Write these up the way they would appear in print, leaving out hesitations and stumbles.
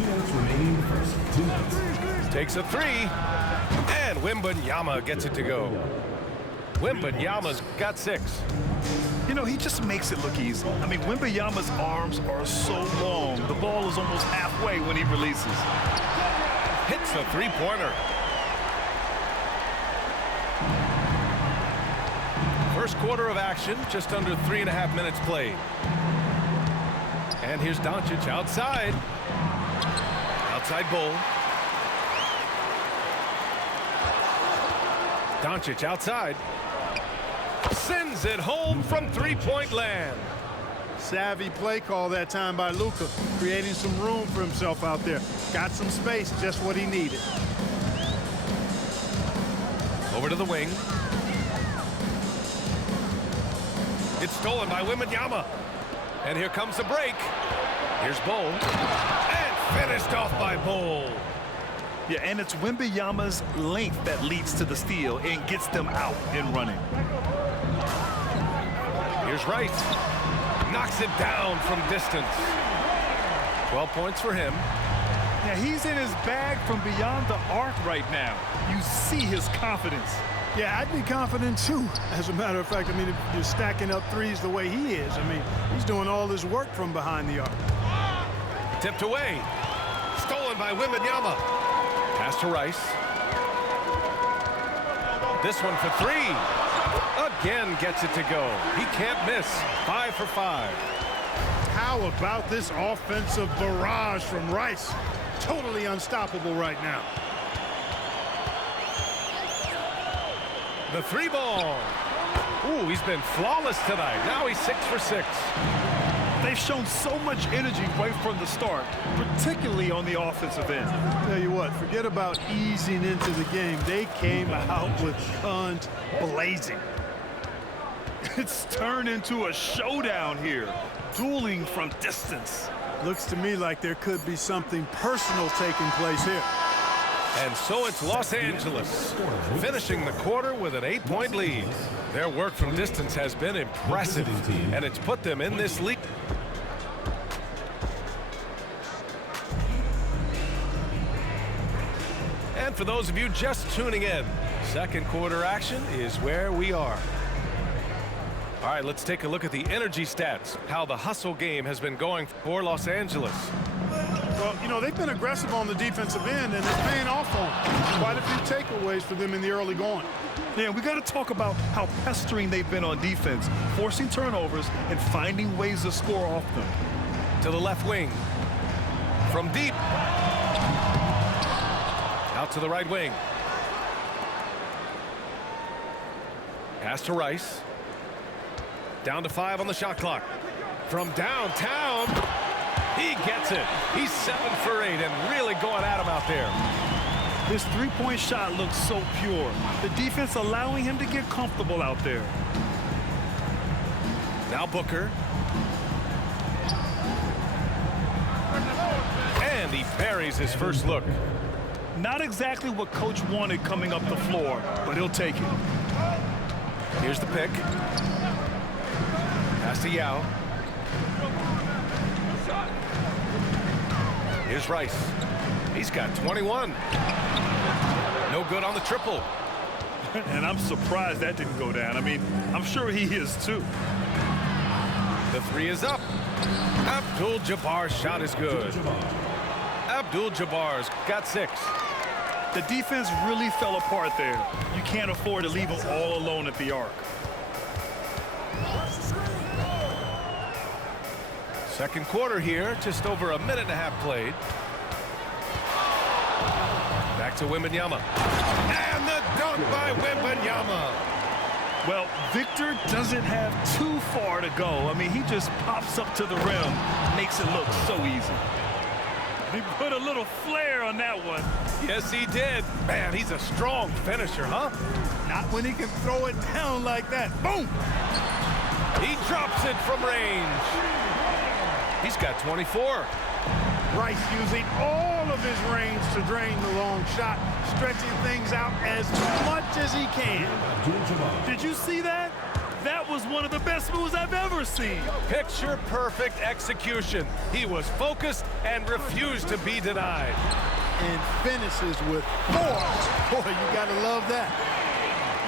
2 minutes remaining in the first. 2 minutes. Takes a three, and Wembanyama gets it to go. Wembanyama's got 6. You know, he just makes it look easy. I mean, Wembanyama's arms are so long. The ball is almost halfway when he releases. Hits a three-pointer. First quarter of action, just under 3.5 minutes played. And here's Doncic outside. Outside Bull. Doncic outside. Sends it home from three-point land. Savvy play call that time by Luka, creating some room for himself out there. Got some space, just what he needed. Over to the wing. It's stolen by Wembanyama. And here comes the break. Here's Bull. And finished off by Bull. Yeah, and it's Wembanyama's length that leads to the steal and gets them out and running. Here's Rice. Knocks it down from distance. 12 points for him. Yeah, he's in his bag from beyond the arc right now. You see his confidence. Yeah, I'd be confident too. As a matter of fact, I mean, if you're stacking up threes the way he is, I mean, he's doing all his work from behind the arc. Tipped away. Stolen by Wembanyama. Pass to Rice. This one for 3. Again gets it to go. He can't miss. 5 for 5. How about this offensive barrage from Rice? Totally unstoppable right now. The 3 ball. Ooh, he's been flawless tonight. Now he's 6 for 6. They've shown so much energy right from the start, particularly on the offensive end. Tell you what, forget about easing into the game. They came out with guns blazing. It's turned into a showdown here, dueling from distance. Looks to me like there could be something personal taking place here. And so it's Los Angeles, finishing the quarter with an 8-point lead. Their work from distance has been impressive, and it's put them in this league. And for those of you just tuning in, second quarter action is where we are. All right, let's take a look at the energy stats, how the hustle game has been going for Los Angeles. Well, you know, they've been aggressive on the defensive end, and it's paying off on them. Quite a few takeaways for them in the early going. Yeah, we got to talk about how pestering they've been on defense, forcing turnovers and finding ways to score off them. To the left wing. From deep. Out to the right wing. Pass to Rice. Down to 5 on the shot clock. From downtown, he gets it. He's 7 for 8 and really going at him out there. This three-point shot looks so pure. The defense allowing him to get comfortable out there. Now Booker. And he buries his first look. Not exactly what coach wanted coming up the floor, but he'll take it. Here's the pick. Pass to Yao. Here's Rice. He's got 21. No good on the triple. And I'm surprised that didn't go down. I mean, I'm sure he is too. The 3 is up. Abdul-Jabbar's shot is good. Abdul-Jabbar's got 6. The defense really fell apart there. You can't afford to leave him all alone at the arc. Second quarter here, just over a minute and a half played. Back to Wembanyama. And the dunk by Wembanyama. Well, Victor doesn't have too far to go. I mean, he just pops up to the rim, makes it look so easy. He put a little flair on that one. Yes, he did. Man, he's a strong finisher, huh? Not when he can throw it down like that. Boom! He drops it from range. He's got 24. Rice using all of his range to drain the long shot, stretching things out as much as he can. Did you see that? That was one of the best moves I've ever seen. Picture-perfect execution. He was focused and refused to be denied. And finishes with force. Boy, you got to love that.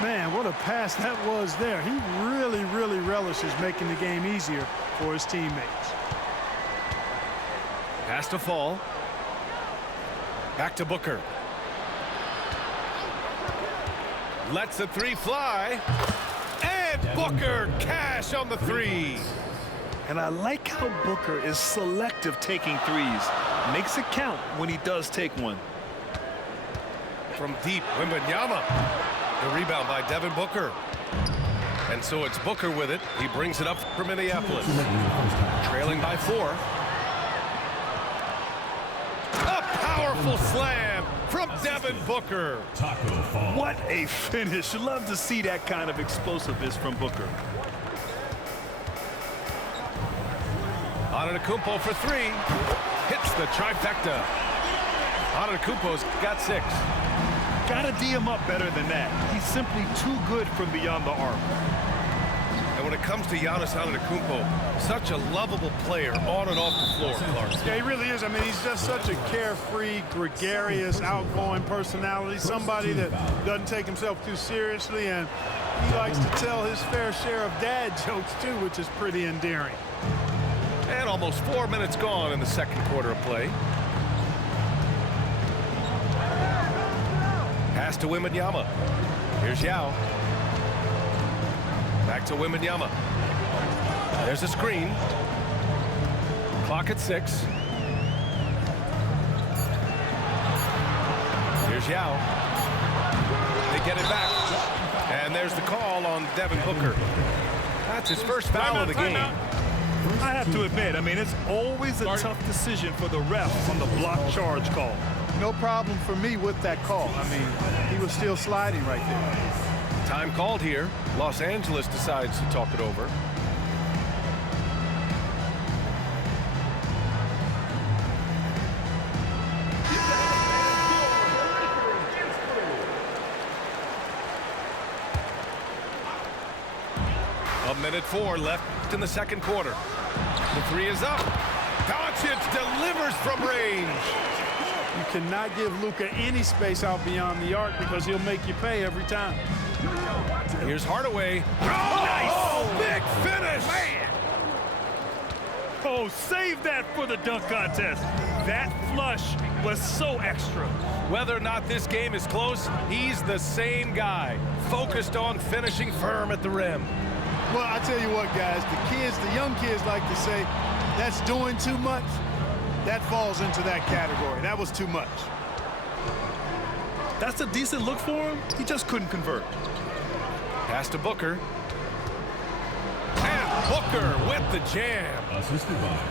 Man, what a pass that was there. He really, really relishes making the game easier for his teammates. Pass to Fall. Back to Booker. Lets the three fly. And Booker cash on the three. And I like how Booker is selective taking threes. Makes it count when he does take one. From deep, Wembanyama. The rebound by Devin Booker. And so it's Booker with it. He brings it up for Minneapolis. Trailing by 4. A powerful slam from Devin Booker. What a finish. Love to see that kind of explosiveness from Booker. Antetokounmpo for 3. Hits the trifecta. Antetokounmpo's got 6. Gotta D him up better than that. He's simply too good from beyond the arc. And when it comes to Giannis Antetokounmpo, such a lovable player on and off the floor, Clark. Yeah, he really is. I mean, he's just such a carefree, gregarious, outgoing personality. Somebody that doesn't take himself too seriously, and he likes to tell his fair share of dad jokes, too, which is pretty endearing. And almost 4 minutes gone in the second quarter of play. Pass to Wembanyama. Here's Yao. Back to Wembanyama. There's a screen. Clock at 6. Here's Yao. They get it back. And there's the call on Devin Booker. That's his first foul of the game. I have to admit, I mean, it's always a tough decision for the refs on the block charge call. No problem for me with that call. I mean, he was still sliding right there. Time called here. Los Angeles decides to talk it over. A minute 4 left in the second quarter. The 3 is up. Doncic delivers from range. You cannot give Luka any space out beyond the arc because he'll make you pay every time. Here's Hardaway. Oh, nice! Big finish! Man. Oh, save that for the dunk contest. That flush was so extra. Whether or not this game is close, he's the same guy, focused on finishing firm at the rim. Well, I tell you what, guys, the young kids like to say, that's doing too much. That falls into that category. That was too much. That's a decent look for him. He just couldn't convert. Pass to Booker. And Booker with the jam.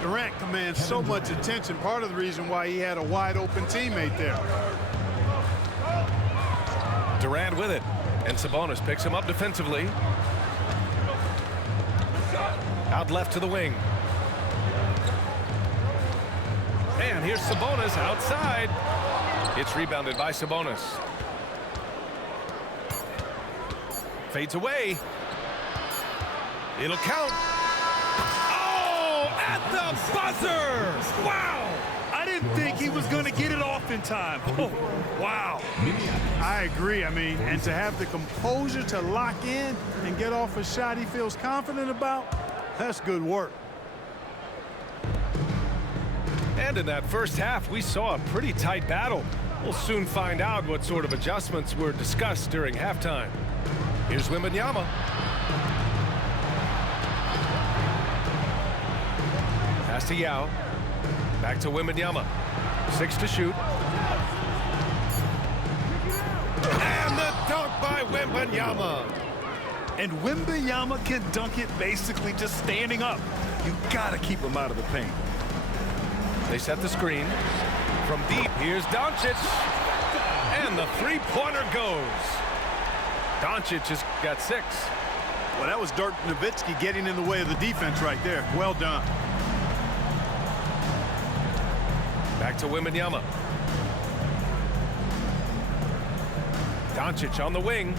Durant commands so much attention. Part of the reason why he had a wide open teammate there. Durant with it. And Sabonis picks him up defensively. Out left to the wing. And here's Sabonis outside. It's rebounded by Sabonis. Fades away. It'll count. Oh, at the buzzer! Wow! I didn't think he was going to get it off in time. Oh, wow. I agree. I mean, and to have the composure to lock in and get off a shot he feels confident about, that's good work. And in that first half, we saw a pretty tight battle. We'll soon find out what sort of adjustments were discussed during halftime. Here's Wembanyama. Pass to Yao. Back to Wembanyama. 6 to shoot. And the dunk by Wembanyama. And Wembanyama can dunk it basically just standing up. You got to keep him out of the paint. They set the screen. From deep, here's Doncic. And the three-pointer goes. Doncic has got 6. Well, that was Dirk Nowitzki getting in the way of the defense right there. Well done. Back to Wembanyama. Doncic on the wing.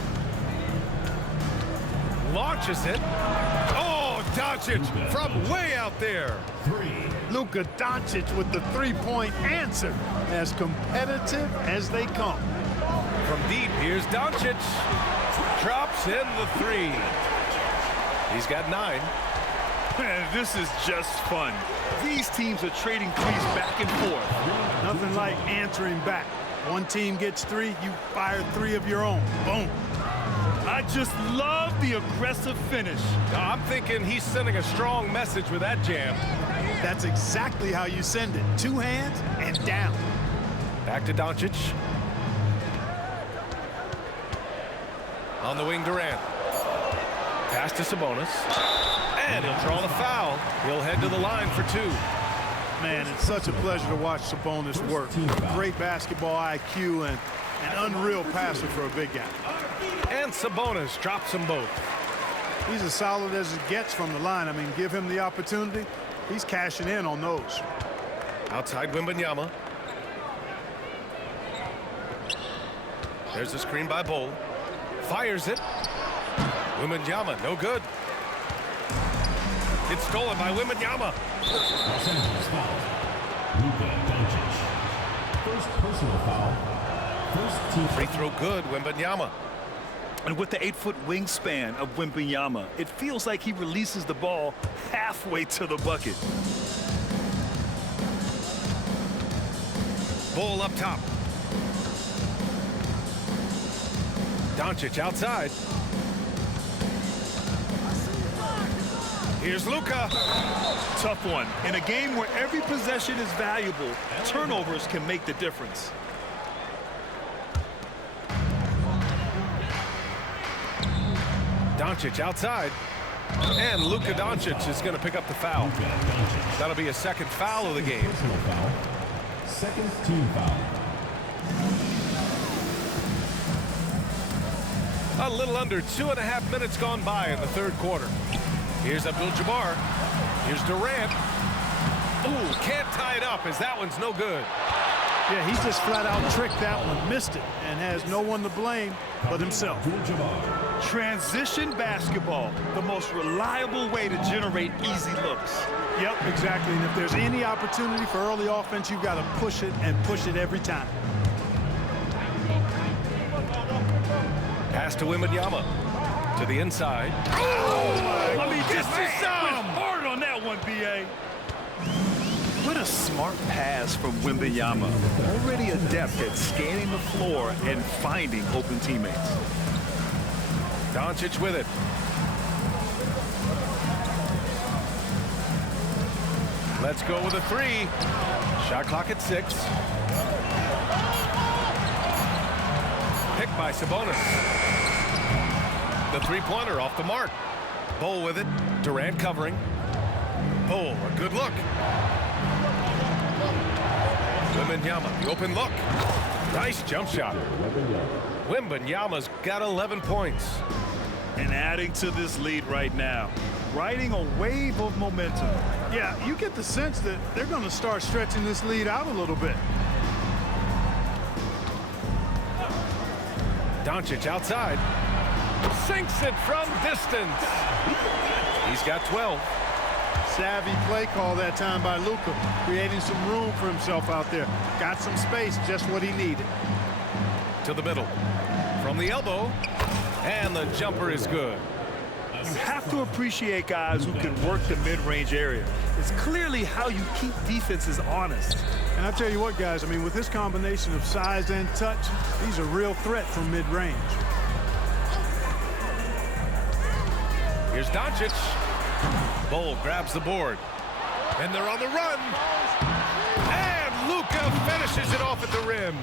launches it. Oh, Doncic from way out there. Luka Doncic with the three-point answer. As competitive as they come. From deep, here's Doncic. Drops in the three. He's got 9. Man, this is just fun. These teams are trading threes back and forth. Nothing like answering back. One team gets 3, you fire 3 of your own. Boom. I just love the aggressive finish. I'm thinking he's sending a strong message with that jam. That's exactly how you send it. 2 hands and down. Back to Doncic. On the wing, Durant. Pass to Sabonis. And he'll draw the foul. He'll head to the line for 2. Man, it's such a pleasure to watch Sabonis work. Great basketball IQ and an unreal passer for a big guy. And Sabonis drops them both. He's as solid as it gets from the line. I mean, give him the opportunity. He's cashing in on those. Outside Wembanyama. There's a screen by Bol. Fires it. Wembanyama, no good. It's stolen by Wembanyama. Los Angeles foul. Luka Doncic. First personal foul. First team. Free throw good, Wembanyama. And with the 8-foot wingspan of Wembanyama, it feels like he releases the ball halfway to the bucket. Ball up top. Doncic outside. Here's Luka. Tough one. In a game where every possession is valuable, turnovers can make the difference. Doncic outside. And Luka Doncic is going to pick up the foul. That'll be a second foul of the game. Personal foul. Second team foul. A little under 2.5 minutes gone by in the third quarter. Here's Abdul-Jabbar. Here's Durant. Ooh, can't tie it up as that one's no good. Yeah, he just flat out tricked that one, missed it, and has no one to blame but himself. Transition basketball, the most reliable way to generate easy looks. Yep, exactly. And if there's any opportunity for early offense, you've got to push it and push it every time. Pass to Wembanyama. To the inside. Oh, I mean, this is some. Hard on that one, B.A. What a smart pass from Wembanyama. Already adept at scanning the floor and finding open teammates. Doncic with it. Let's go with a 3. Shot clock at 6. Picked by Sabonis. The three-pointer off the mark. Bol with it. Durant covering. Bol, a good look. Wembanyama, the open look. Nice jump shot. Wembanyama's got 11 points. And adding to this lead right now. Riding a wave of momentum. Yeah, you get the sense that they're going to start stretching this lead out a little bit. Doncic outside. Sinks it from distance. He's got 12. Savvy play call that time by Luka, creating some room for himself out there. Got some space, just what he needed. To the middle. From the elbow. And the jumper is good. You have to appreciate guys who can work the mid-range area. It's clearly how you keep defenses honest. And I'll tell you what, guys, I mean, with this combination of size and touch, he's a real threat from mid-range. Here's Doncic. Bol grabs the board. And they're on the run. And Luka finishes it off at the rim.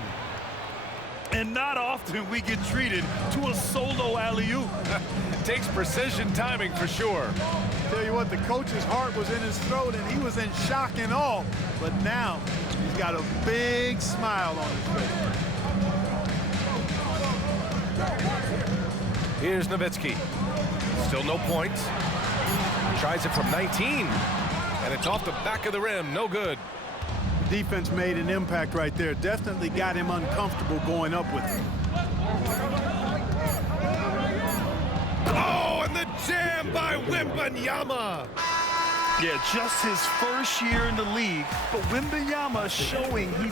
And not often we get treated to a solo alley-oop. Takes precision timing for sure. Tell you what, the coach's heart was in his throat and he was in shock and awe. But now he's got a big smile on his face. Here's Nowitzki. Still no points. Tries it from 19. And it's off the back of the rim. No good. Defense made an impact right there. Definitely got him uncomfortable going up with it. Oh, and the by Wembanyama. Yeah, just his first year in the league, but Wembanyama showing he's